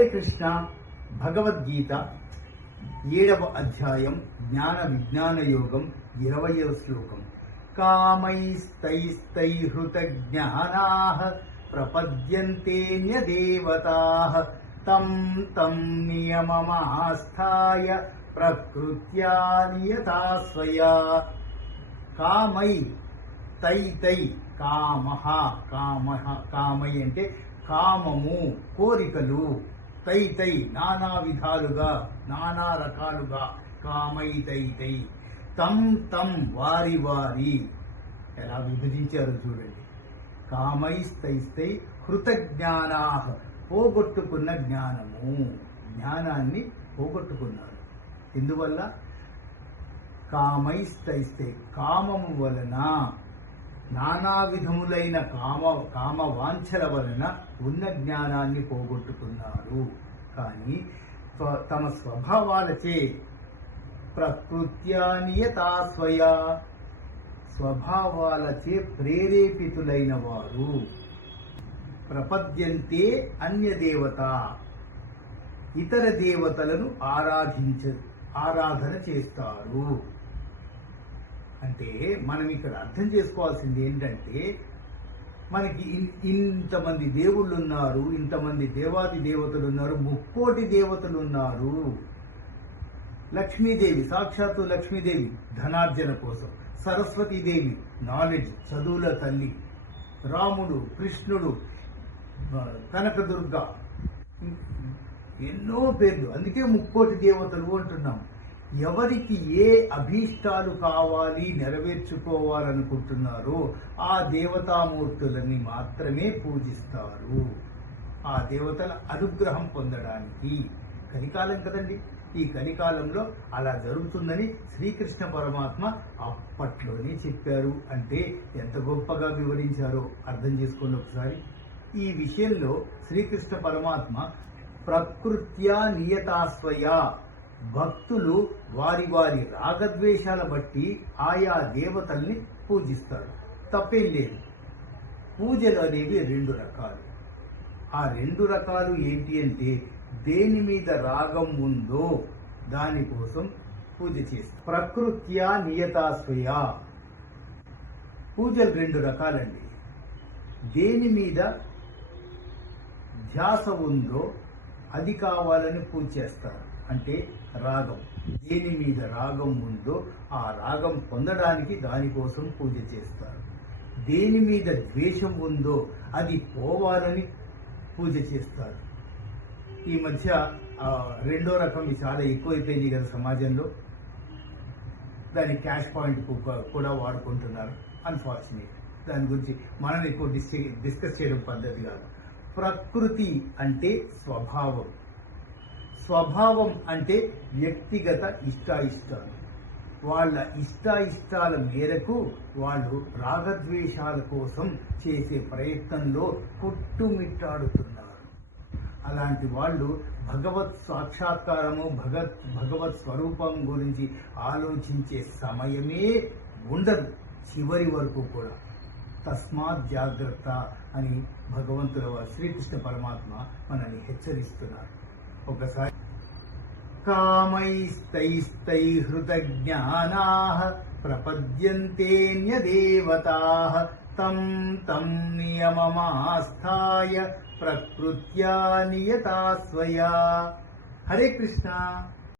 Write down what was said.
హరే కృష్ణ. భగవద్గీత 7వ అధ్యాయం జ్ఞాన విజ్ఞాన యోగం 20వ శ్లోకం. కామైస్తైస్తైహృత జ్ఞానాః ప్రపద్యంతేన్యదేవతాః తం తం నియమమాస్థాయ ప్రకృత్యా నియతా స్వయా. కామై తై తై కామః కామః కామై అంటే కామము కోరికలు, తై తై నానా విధాలుగా నానా రకాలుగా, కామై తై తై తం తం వారి వారి. ఎలా విభజించారు చూడండి. కామైస్తైస్తై హృత జ్ఞానాః పోగొట్టుకున్న జ్ఞానము, జ్ఞానాన్ని పోగొట్టుకున్నారు. ఇందువల్ల కామైస్తైస్తై కామము వలన, నానా విధములైన కామ వాంఛల వలన ఉన్న జ్ఞానాన్ని పోగొట్టుకున్నారు. కానీ తమ స్వభావాలచే ప్రకృత్యా నియతా స్వయా స్వభావాలచే ప్రేరేపితులైన వారు ప్రపద్యంతే అన్యదేవత ఇతర దేవతలను ఆరాధన చేస్తారు. అంటే మనం ఇక్కడ అర్థం చేసుకోవాల్సింది ఏంటంటే, మనకి ఇంతమంది దేవుళ్ళు ఉన్నారు, ఇంతమంది దేవాది దేవతలు ఉన్నారు, 3 కోటి దేవతలు ఉన్నారు. లక్ష్మీదేవి, సాక్షాత్తు లక్ష్మీదేవి ధనార్జన కోసం, సరస్వతీదేవి నాలెడ్జ్ చదువుల తల్లి, రాముడు, కృష్ణుడు, కనకదుర్గ, ఎన్నో పేర్లు. అందుకే 3 కోటి దేవతలు అంటున్నాం. ఎవరికి ఏ అభీష్టాలు కావాలి, నెరవేర్చుకోవాలనుకుంటున్నారో ఆ దేవతామూర్తులని మాత్రమే పూజిస్తారు, ఆ దేవతల అనుగ్రహం పొందడానికి. కలికాలం కదండి, ఈ కలికాలంలో అలా జరుగుతుందని శ్రీకృష్ణ పరమాత్మ అప్పట్లోనే చెప్పారు. అంటే ఎంత గొప్పగా వివరించారో అర్థం చేసుకోండి ఒకసారి. ఈ విషయంలో శ్రీకృష్ణ పరమాత్మ ప్రకృత్యా నియతాస్వయా, భక్తులు వారి వారి రాగద్వేషాల బట్టి ఆయా దేవతల్ని పూజిస్తారు, తప్పేం లేదు. పూజలు అనేవి 2 రకాలు. ఆ 2 రకాలు ఏంటి అంటే, దేని మీద రాగం ఉందో దానికోసం పూజ చేస్తారు. ప్రకృత్యా నియతాస్వయా పూజలు 2 రకాలండి. దేని మీద ధ్యాస ఉందో అది కావాలని పూజ చేస్తారు, అంటే రాగం. దేని మీద రాగం ఉందో ఆ రాగం పొందడానికి దానికోసం పూజ చేస్తారు. దేని మీద ద్వేషం ఉందో అది పోవాలని పూజ చేస్తారు. ఈ మధ్య 2వ రకం చాలా ఎక్కువైపోయింది కదా సమాజంలో. దాని క్యాష్ పాయింట్ కూడా వాడుకుంటున్నారు. అన్ఫార్చునేట్. దాని గురించి మనం ఎక్కువ డిస్కస్ చేయడం పద్ధతి కాదు. ప్రకృతి అంటే స్వభావం, స్వభావం అంటే వ్యక్తిగత ఇష్టాయిష్టాలు. వాళ్ళ ఇష్టాయిష్టాల మేరకు వాళ్ళు రాగద్వేషాల కోసం చేసే ప్రయత్నంలో కొట్టుమిట్టాడుతున్నారు. అలాంటి వాళ్ళు భగవత్ సాక్షాత్కారము, భగవత్ స్వరూపం గురించి ఆలోచించే సమయమే ఉండదు చివరి వరకు కూడా. తస్మాత్ జాగ్రత్త అని భగవంతుల శ్రీకృష్ణ పరమాత్మ మనల్ని హెచ్చరిస్తున్నారు. ఒకసారి కామైస్తైస్తైహృత జ్ఞానాః ప్రపద్యంతేన్యదేవతాః తం తం నియమమాస్థాయ ప్రకృత్యా నియతా స్వయా. హరే కృష్ణ.